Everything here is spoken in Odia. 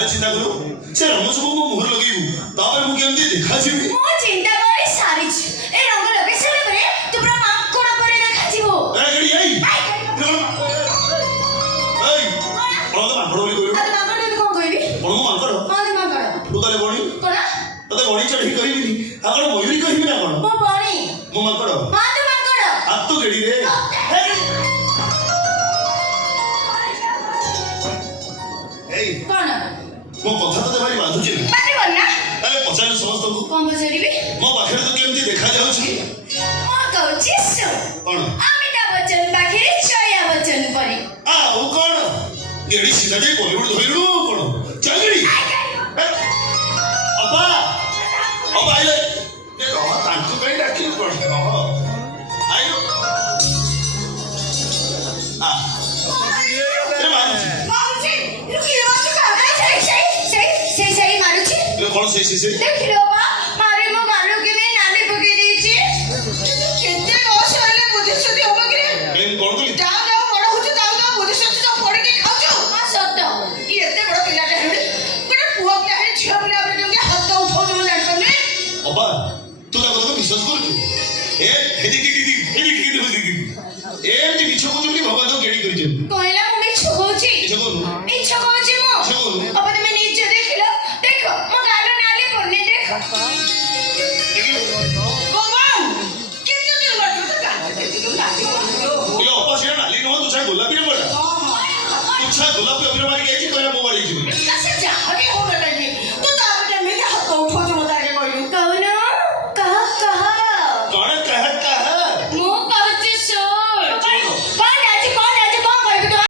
ଥରେ ଚିନ୍ତା କରୁ ସେ ରଙ୍ଗ ସବୁ ମୋ ମୁହଁରେ ଲଗେଇବୁ ତାପରେ ମୁଁ କେମିତି ଦେଖାଯିବି ମୁଁ ଚିନ୍ତା କରି ସାରିଛି ଏ ରଙ୍ଗ ଲଗେଇ ସାରିଲା ପରେ ତୁ ପୁରା ମାଙ୍କଡ ପରି ଦେଖାଯିବ ଏଇ କଣ ତ ମାଙ୍କଡ ବୋଲି କହିବୁ ଆଉ ମାଙ୍କଡ ବୋଲି କଣ କହିବି କଣ ମୁଁ ମାଙ୍କଡ ହଁ ତୁ ମାଙ୍କଡ ତୁ ତାହେଲେ ବଣି କଣ ତତେ ବଣି ଚଢେଇ କହିବିନି ଆଉ କଣ ମୟୁରୀ କହିବି ନା କଣ ମୁଁ ବଣି ମୁଁ ମାଙ୍କଡ ହଁ ତୁ ମାଙ୍କଡ ହାତ ଗେଡିରେ ଏଇ କଣ ମୋ କଥା ତତେ ଭାରି ବାଧୁଛି ନା ବାଧିବ ନା ଆରେ ପଚାରିଲି ସମସ୍ତଙ୍କୁ କଣ ପଚାରିବି ମୋ ପାଖରେ ତୁ କେମିତି ଦେଖାଯାଉଛି ମୁଁ କହୁଛି ଶୁଣ କଣ ଅମିତାଭ ବଚ୍ଚନ ପାଖରେ ଜୟା ବଚ୍ଚନ ପରି ଆଉ କଣ ଗେଡି ସିଧା ଯାଇ ବଲିଉଡ ଧରିଲୁ କଣ ଚାଲିଡ଼ି ଅପା ଅପା ଆଇଲେ ରହ ତାଙ୍କୁ କାହିଁ ଡାକିଲୁ କଣ ରହ ଆଇଲୁ କଣ ସେଇ ଦେଖିଲ ବା ମାରି ମୋ ଗାଲୁ କିନି ନାଲି ପକେଇ ଦେଇଛି କେତେ ବୟସ ହେଲେ ବୁଦ୍ଧିଶୁଦ୍ଧି ହବ କି କଣ କଲି ଯାଉ ଯାଉ ବଡ ହଉଛି ଯାଉ ଯାଉ ବୁଦ୍ଧିଶୁଦ୍ଧି ସବୁ ପଡିକି ଖାଉଛୁ ହଁ ସତ ଇଏ ଏତେ ବଡ ପିଲାଟା ହେଉନି ଗୋଟେ ପୁଅ ପିଲା ହେଇ ଝିଅ ପିଲା ଉପରେ କେମିତି ହାତ ଉଠଉଛୁ ମୁଁ ଜାଣିପାରୁନି ଅପା ତୁ ତା କଥା ବିଶ୍ୱାସ କରୁଛୁ ଏମିତି ମିଛ କହୁଛନ୍ତି ଭଗବାନ ଗେଡି କରିଛନ୍ତି କହିଲା ମୁଁ ମିଛ କହୁଛି ମିଛ କହୁଛି ମୁଁ ଅବା ତମେ ନିଜେ ଦେଖିଲ ଦେଖ ମୋ ଗାଲ ନାଲି ପଡୁନି ଦେଖ